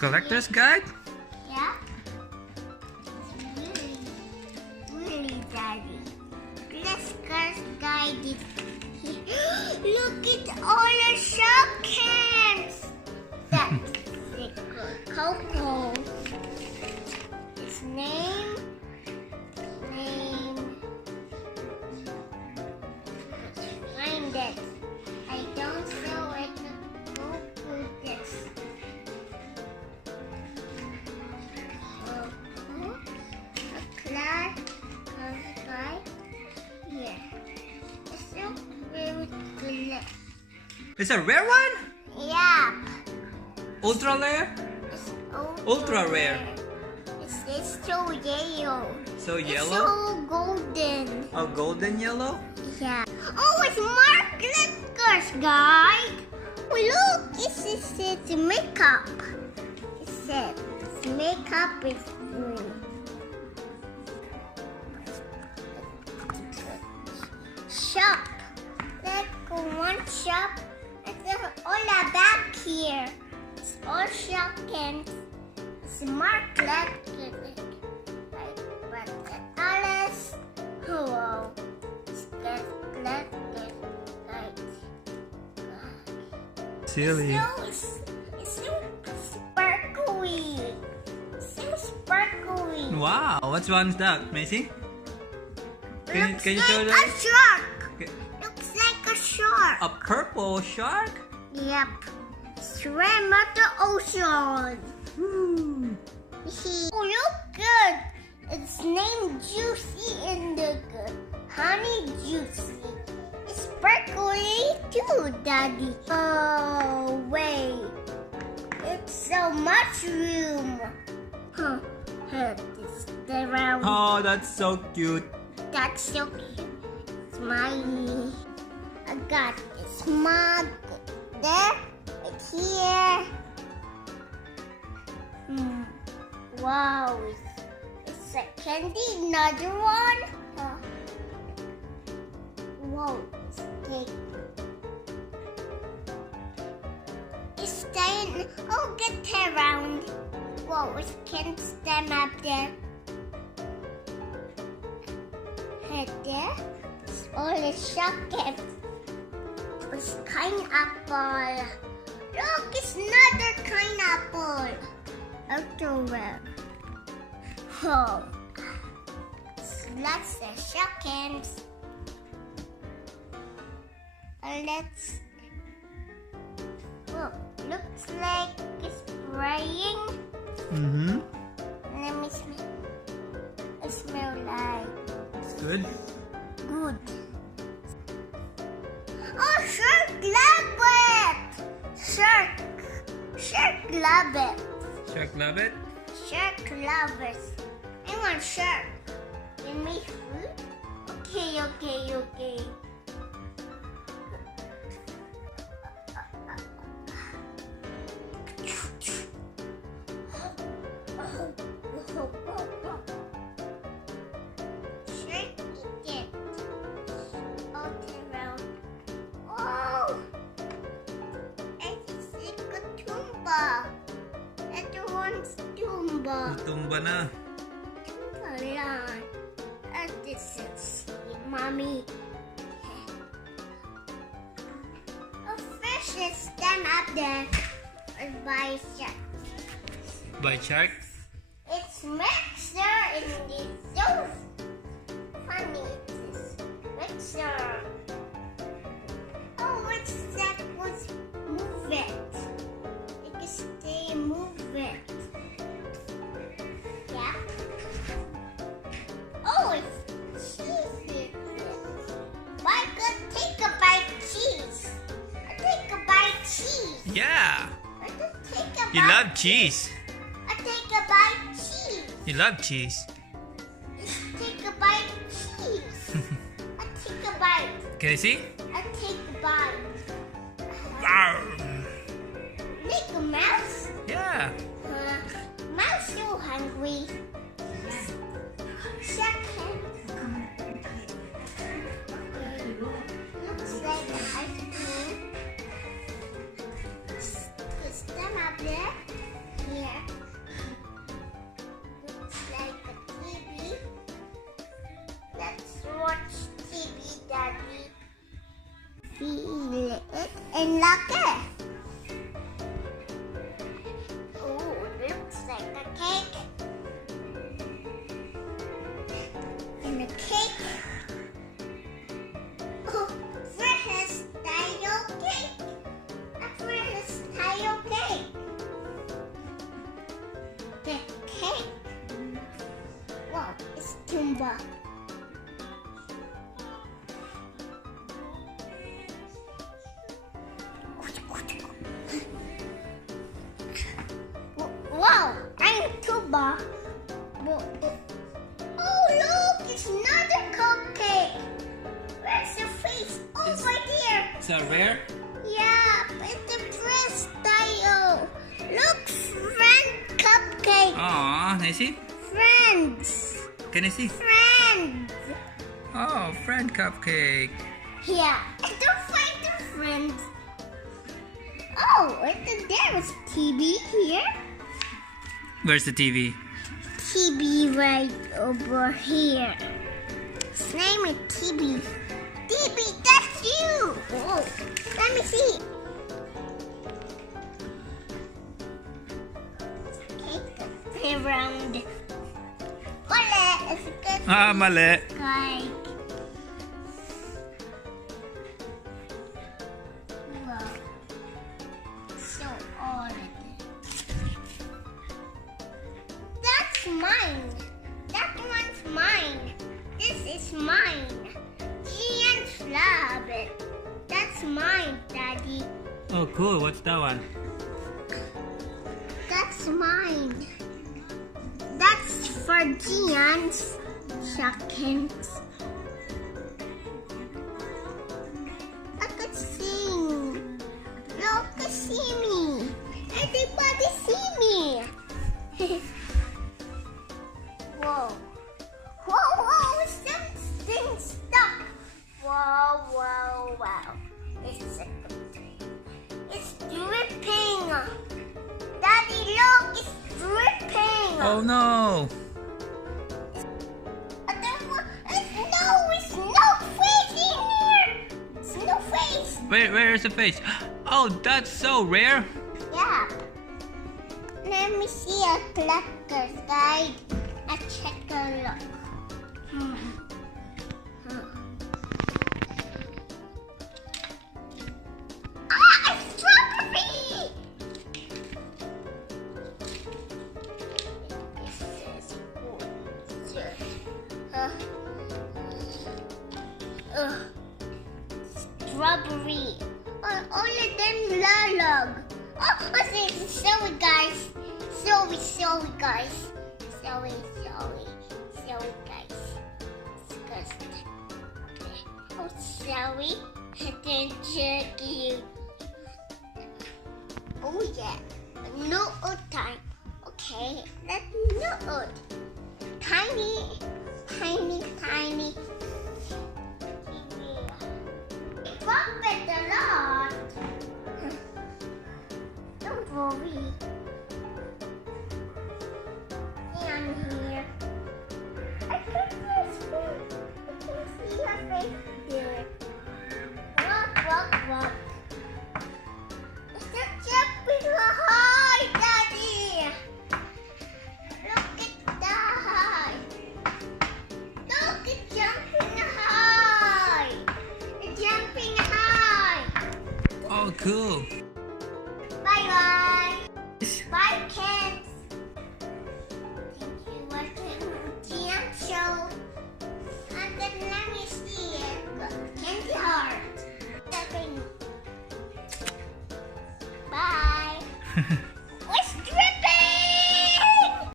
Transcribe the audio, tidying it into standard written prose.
Collector's guide? Yeah. Really, Daddy. Collector's guide is here. Look at all the Shopkins. That's the Coco. Its name. Let's find it. I don't know where to go with this. A class guy here. It's so very good. It's a rare one? Yeah. Ultra rare? It's Ultra rare. It's so yellow. So It's yellow? so golden. A golden yellow? Yeah. Oh, it's Mark Liquor's guide. Oh, look, it says makeup. It says makeup is blue. Shop. Let's go one shop. It's all back here. It's all Shopkins. It's Mark Liquor. But Alice. Whoa. Silly. It's so sparkly. It's so sparkly. Wow, which one's that, Macy? Can you show Looks like that? a shark. Okay. Looks like a shark. A purple shark? Yep. Swim at the ocean. Woo. Oh, look good. It's named Juicy in the honey juicy. It's sparkly too, Daddy. Oh, wait. It's a mushroom. Huh. It's the round. Oh, that's so cute. That's so cute. Smiley. I got this mug there. It's here. Wow. It's a candy. Another one. Whoa. It's big. It's staying. Oh, get around. Whoa. It can't stand up there. Head there. It's all the Shopkins. It's pineapple. Look, it's another pineapple. Everywhere. Oh. Lots of Shopkins. Let's. Oh, looks like it's spraying. Let me smell. It smells like. It's good. Good. Oh, shark love it. Shark love it. Shark love it? Shark love it. I want shark. Give me food? Okay. Shark eat it. All around. Oh! It's a tumba. That one's tumba. Tumba na. Tumba lang. And this is Mommy. A fish is stand up there by shark. By shark? It's mixer in the so funny. It's mixer. Oh, what's that? Was move it. It can stay move it. Yeah. Oh, it's cheese. Michael, take a bite cheese. Take a bite cheese. Yeah. Take a bite. You love cheese. I take a bite cheese. You love cheese. Take a bite cheese. I take a bite. Can I see? I take a bite. Rawr. Make a mouse. Yeah. Mouse so hungry. Second. Looks like an ice cream. Put them up there. Here. Tumba. Wow, I'm Tuba. Oh, look, it's another cupcake. Where's the face? Oh, right here. Is that rare? Yeah, it's the dress style. Look, friend cupcake. Aw, can I see? Friends. Can I see? Friends. Oh, friend cupcake. Yeah, and don't find the friends. Oh, there was TV here. Where's the TV? TV right over here. His name is TV. TV, that's you. Whoa, let me see. Okay, around. Mali, it's a good Mali. guy. Wow. So odd. That's mine. That one's mine. This is mine. Jillian's love it. That's mine, Daddy. Oh, cool. What's that one? That's mine. That's for Jillian's Shopkins. I could sing. Look, see me. Everybody see me. Whoa. Whoa, whoa, something stuck. Whoa, whoa, wow. It's dripping. Daddy, look, it's dripping. Oh no. It's no face in here. It's no face. Where is the face? Oh, that's so rare. Yeah. Let me see a collector's guide. I check a look. Ah, a strawberry! Strawberry. All of them lalog. Oh, sorry guys. Sorry guys. Sorry guys. Disgusting. Oh, sorry. I didn't jerk you. Oh yeah. No time. Okay, let's note. Tiny. Bump it a lot. Don't worry. I'm here. I can see your face there. Walk. It's jumping high, Daddy. Look at that. Look, it's jumping high. It's jumping high. Oh, cool. Bye. Bye, kids. Thank you for watching the show. And then let me see it. Candy heart. Bye.